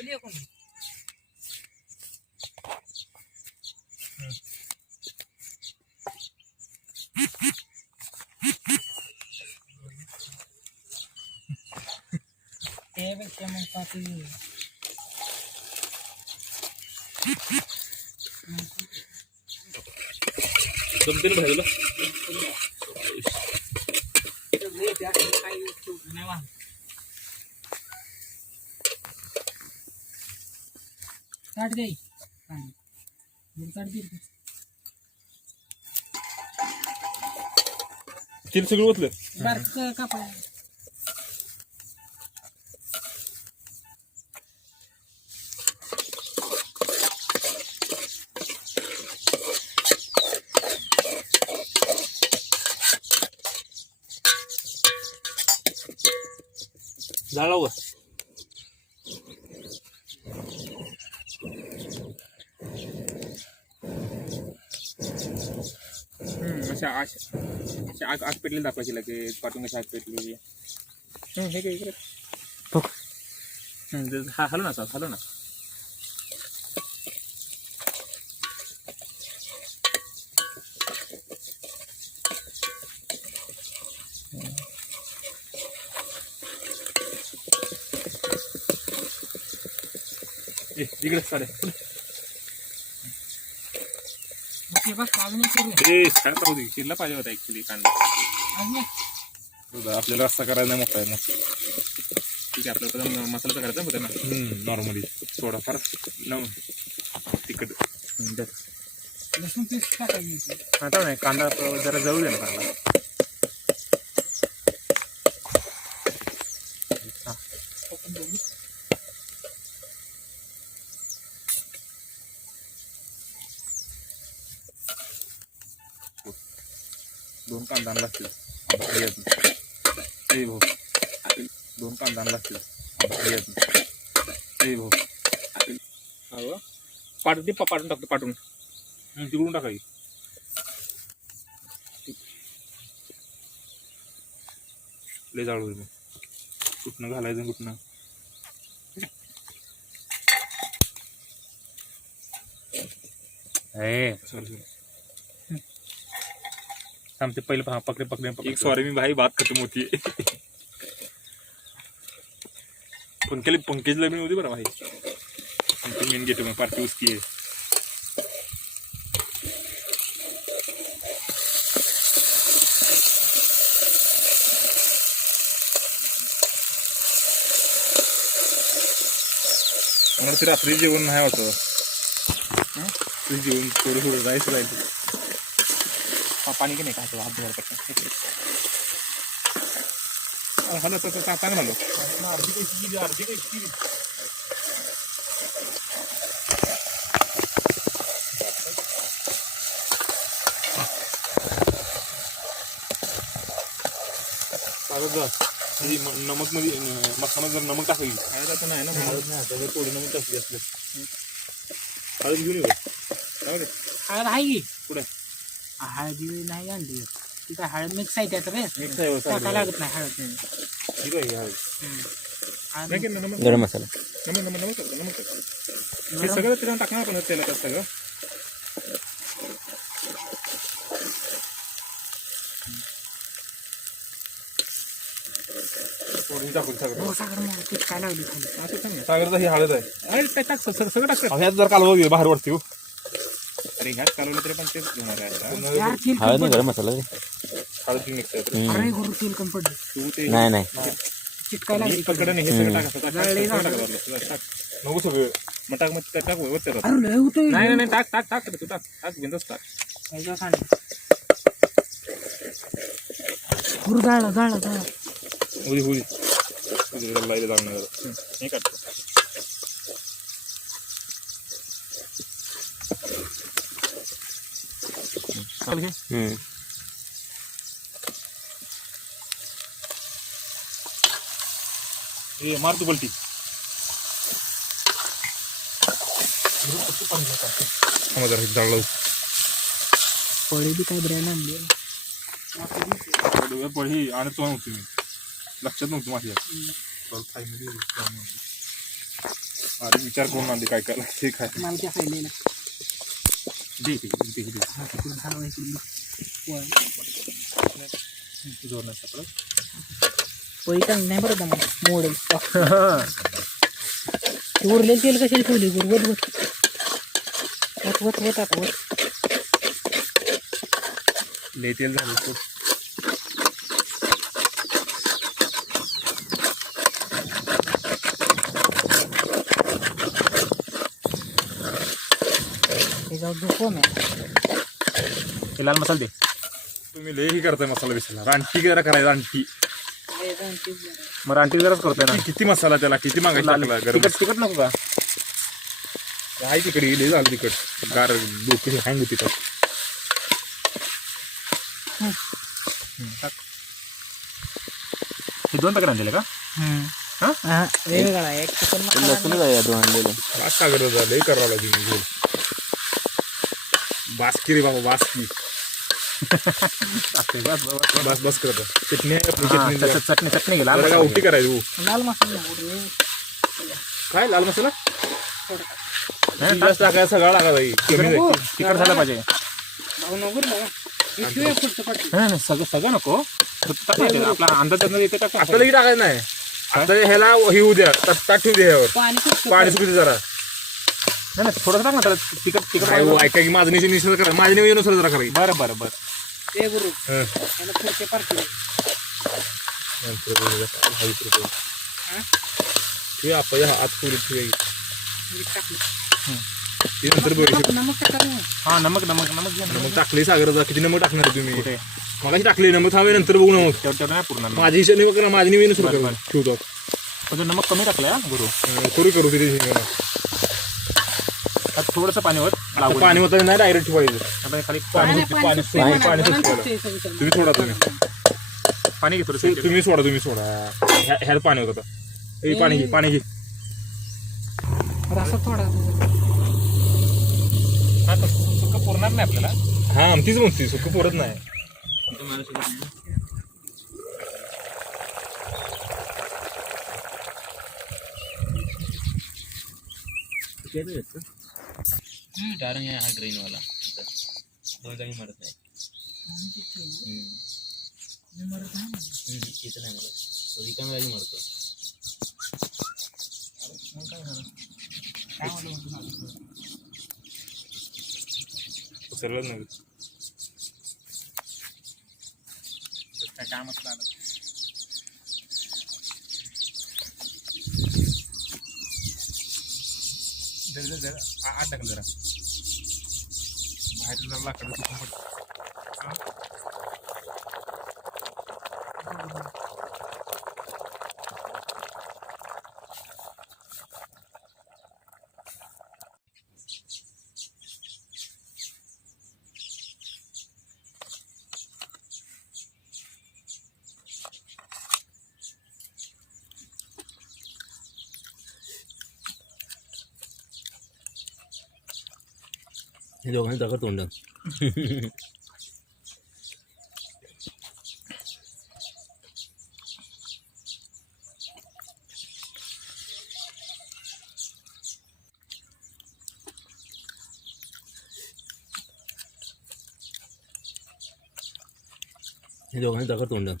आपली कोण त्यापेक्षा मग पाठी जमते ना भाजीला नाही वाहन काट गई काट दे तेल सगळं ओतलं बारक कापाय जाळावं अशा आग पेटलेली दाखवायची लगेच पाठून कशी आग पेटली हे काय इकडे हा हलो ना हलो ना इकडे साडे शिरला पाहिजे होता ऍक्च्युली कांदा आपल्याला रस्ता करायला मोठा आहे मस्त ठीक आहे आपल्याला मसाला करायचा होता ना नॉर्मली थोडाफार तिखट लसूण पेस्ट टाकायची आता नाही कांदा जरा जळू दे ना कांदा दोन कांदा लागतील भाऊ दोन कांदा लागतील भाऊ पाठून ते पाठून टाकतो पाठून तिकडून टाकाय लय जाळ होईल कुठनं घालायचं कुठनं सॉरी थांबते पहिले पकडे पकडे सॉरी मी भाई बात खतम होती पंकज लग्न होती बरं भाई मेन गेट में पार्टी उसकी है ते रात्री जेवण नाही होतं जेवण थोडं थोडं जायचं राहिलं पाणी की नाही का हात धुवायला पडतं हॅलो चांगलं हॅलो अर्धी कैसी नमक मध्ये मसाला जर नमक टाकली हळद आता नाही ना हळद नाही आता थोडी नमक टाकली असलं हळद घेऊन येऊ हळद आहे पुढे हळदी नाही आणली तिथं हळद मिक्स आहे त्यात रे मिक्स आहे टाकायला लागत नाही हळद हिरो आहे हळद गरम मसाला नमक हे सगळं त्याला टाकणार पण तेलात सगळं सागरचा ही हळद आहे अरे टाक सगळं टाक ह्यात जर कालवलं बाहेर वरती अरे ह्यात कालवलं तरी पण तेच घेणार आहे हळद नाही गरम मसाला हळद मिक्स आहे तेल कमी पडलं नाही चिटकायला पकडे नाही हे सगळं टाक नको सगळं मग टाक मग टाक नाही टाक तू टाक बिंदच टाक जाळला होळी लाईला जाणार हे काढतो ये मार तू पलटी जरा जाळलं पळी बी काय ब्रँड आणली पळी आणत नव्हती मी लक्षात नव्हतं माझ्या आधी विचार करून आधी काय करायला ठीक आहे मला त्या खायला दे दे दे दे जोडणं सगळं पोळी चांगली नाही बरं का मग मोडेल उरलेलं तेल कशाला ठेवली वत वत वत आता वत लय तेल झालं खूप त्याच्यावर धुकून आहे हे लाल मसाला दे तुम्ही लय ही करताय मसाला बिसाला रानटी जरा करायचं रानटी मग रानटी जराच करतोय ना किती मसाला त्याला किती मागायला तिकट नको का आहे तिकडे लय झालं तिकट गार डोकं हँग होती तर हे 2 पॅकेट आणलेले का वेगवेगळा आहे एक चिकन मसाला लसूणच आहे दोन आणलेलं बास का गरज लय करावं लागेल बासकी रे बाबा बासकी बस बस करत चटणी चटणी घे लाल उलटी करायची लाल मसाला काय लाल मसाला जास्त टाकायला सगळा लागा जाईल तिखट झाला पाहिजे सगळं नको आपला अंदाज आपल्याला टाकायचं नाही आता ह्याला ही उद्या ताट ठेवू दे ह्यावर पाणी सुकू दे जरा नाही थोडंसं टाक ना त्याला तिखट ऐका की माझं निश्चित करा माझ्या नियोजनानुसार जरा करायचं बरं ते बरोबर पुढचे पार्टी आपण आत पुढे नंतर हा नमक टाकले सागर किती नमक टाकणार तुम्ही मगाशी टाकले नमक थांबे नंतर बघू नमक तेवढं नाही पूर्ण माझी हिशोब बघा माझी नियोजन सुरू करू ठेवतो म्हणजे नमक कमी टाकलं गुरु करू तिथे थोडंसं पाणी होत पाणी होतं नाही डायरेक्ट ठेवायचं खाली पाणी तुम्ही सोडा पाणी घे थोडं तुम्ही सोडा ह्याला पाणी होतं पाणी घे सुख पुरणार नाही आपल्याला हा आमचीच म्हणते सुख पुरत नाही टारंग आहे हा ग्रीनवाला 2 जागी मरत नाही इथं नाही मरत तो रिकाम्या जागी मरतो सरळ नाही कामच लागलं आठ टाकलं जरा बाहेर जरा लाकडं सुकून पडतं हे दोघांनी दाखव तोंड हे दोघांनी दाखव तोंड